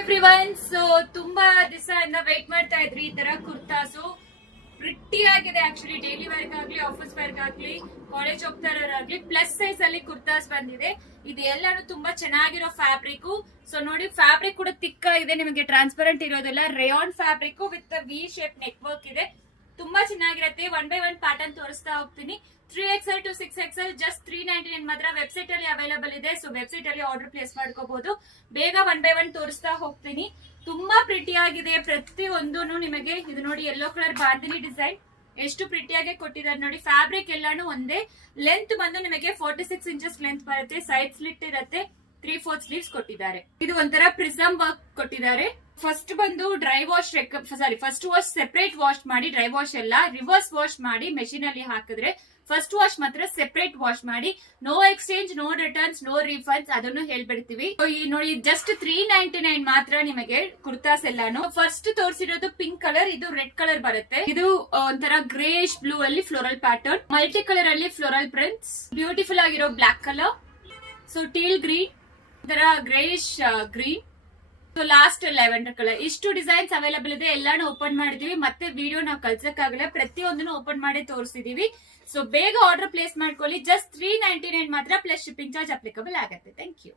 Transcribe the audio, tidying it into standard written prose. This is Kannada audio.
ಎವ್ರಿವನ್, ಸೊ ತುಂಬಾ ದಿವಸದಿಂದ ವೇಟ್ ಮಾಡ್ತಾ ಇದ್ರಿ. ಈ ತರ ಕುರ್ತಾಸು ಪ್ರಿಟ್ಟಿ ಆಗಿದೆ. ಆಕ್ಚುಲಿ ಡೈಲಿ ವೇರ್ ಆಗ್ಲಿ, ಆಫೀಸ್ ವೇರ್ ಆಗ್ಲಿ, ಕಾಲೇಜ್ ಹೋಗ್ತಾ ಇರೋರಾಗ್ಲಿ ಪ್ಲಸ್ ಸೈಜ್ ಅಲ್ಲಿ ಕುರ್ತಾಸ್ ಬಂದಿದೆ. ಇದು ಎಲ್ಲಾನು ತುಂಬಾ ಚೆನ್ನಾಗಿರೋ ಫ್ಯಾಬ್ರಿಕ್. ಸೊ ನೋಡಿ, ಫ್ಯಾಬ್ರಿಕ್ ಕೂಡ ತಿಕ್ಕ ಇದೆ, ನಿಮಗೆ ಟ್ರಾನ್ಸ್ಪರೆಂಟ್ ಇರೋದಿಲ್ಲ. Rayon fabric with V shape neck work ಇದೆ. ತುಂಬಾ ಚೆನ್ನಾಗಿರುತ್ತೆ. 1 by 1 ಪ್ಯಾಟರ್ನ್ ತೋರಿಸ್ತಾ ಹೋಗ್ತೀನಿ. 3XL to 6XL ಜಸ್ಟ್ 399 ಮಾತ್ರ ವೆಬ್ಸೈಟ್ ಅಲ್ಲಿ ಅವೈಲೇಬಲ್ ಇದೆ. ಸೊ ವೆಬ್ಸೈಟ್ ಅಲ್ಲಿ ಆರ್ಡರ್ ಪ್ಲೇಸ್ ಮಾಡ್ಕೋಬಹುದು. ಬೇಗ 1 by 1 ತೋರಿಸ್ತಾ ಹೋಗ್ತೀನಿ. ತುಂಬಾ ಪ್ರಿಟಿ ಆಗಿದೆ ಪ್ರತಿ ಒಂದೂನು. ನಿಮಗೆ ಇದು ನೋಡಿ, ಯೆಲ್ಲೋ ಕಲರ್ ಬಾಂದಿನಿ ಡಿಸೈನ್ ಎಷ್ಟು ಪ್ರಿಟಿಯಾಗಿ ಕೊಟ್ಟಿದ್ದಾರೆ ನೋಡಿ. ಫ್ಯಾಬ್ರಿಕ್ ಎಲ್ಲಾನು ಒಂದೇ. ಲೆಂತ್ ಬಂದು ನಿಮಗೆ 46 ಇಂಚಸ್ ಲೆಂತ್ ಬರುತ್ತೆ. ಸೈಡ್ ಸ್ಲಿಟ್ ಇರುತ್ತೆ. 3/4 ಸ್ಲೀವ್ಸ್ ಕೊಟ್ಟಿದ್ದಾರೆ. ಇದು ಒಂಥರ ಪ್ರಿಸಮ್ ವರ್ಕ್ ಕೊಟ್ಟಿದ್ದಾರೆ. ಫಸ್ಟ್ ಬಂದು dry wash first wash separate wash ಮಾಡಿ, ಡ್ರೈ ವಾಶ್ ಎಲ್ಲ ರಿವರ್ಸ್ ವಾಶ್ ಮಾಡಿ ಮೆಷಿನ್ ಅಲ್ಲಿ ಹಾಕಿದ್ರೆ, ಫಸ್ಟ್ ವಾಶ್ ಮಾತ್ರ ಸೆಪರೇಟ್ ವಾಶ್ ಮಾಡಿ. No exchange, no returns, no refunds, ಅದನ್ನು ಹೇಳ್ಬಿಡ್ತೀವಿ. ಈ ನೋಡಿ, ಜಸ್ಟ್ 399 ಮಾತ್ರ ನಿಮಗೆ ಕುರ್ತಾಸ್ ಎಲ್ಲಾನು. ಫಸ್ಟ್ ತೋರಿಸಿರೋದು ಪಿಂಕ್ ಕಲರ್, ಇದು ರೆಡ್ ಕಲರ್ ಬರುತ್ತೆ. ಇದು ಒಂಥರ ಗ್ರೇಶ್ ಬ್ಲೂ ಅಲ್ಲಿ ಫ್ಲೋರಲ್ ಪ್ಯಾಟರ್ನ್, ಮಲ್ಟಿ ಕಲರ್ ಅಲ್ಲಿ ಫ್ಲೋರಲ್ ಪ್ರಿಂಟ್ಸ್, ಬ್ಯೂಟಿಫುಲ್ ಆಗಿರೋ black colour, so teal green, ಒಂಥರ greyish green, so last lavender colour. ಇಷ್ಟು ಡಿಸೈನ್ಸ್ ಅವೈಲೇಬಲ್ ಇದೆ. ಎಲ್ಲಾನು ಓಪನ್ ಮಾಡಿದೀವಿ. ಮತ್ತೆ ವಿಡಿಯೋ ನಾವು ಕಳ್ಸಕ್ಕಾಗಲ್ಲ, ಪ್ರತಿಯೊಂದನ್ನು ಓಪನ್ ಮಾಡಿ ತೋರಿಸಿದೀವಿ. ಸೊ ಬೇಗ ಆರ್ಡರ್ ಪ್ಲೇಸ್ ಮಾಡ್ಕೊಳ್ಳಿ. ಜಸ್ಟ್ 399 ಮಾತ್ರ, ಪ್ಲಸ್ ಶಿಪ್ಪಿಂಗ್ ಚಾರ್ಜ್ ಅಪ್ಲಿಕಬಲ್ ಆಗುತ್ತೆ. Thank you.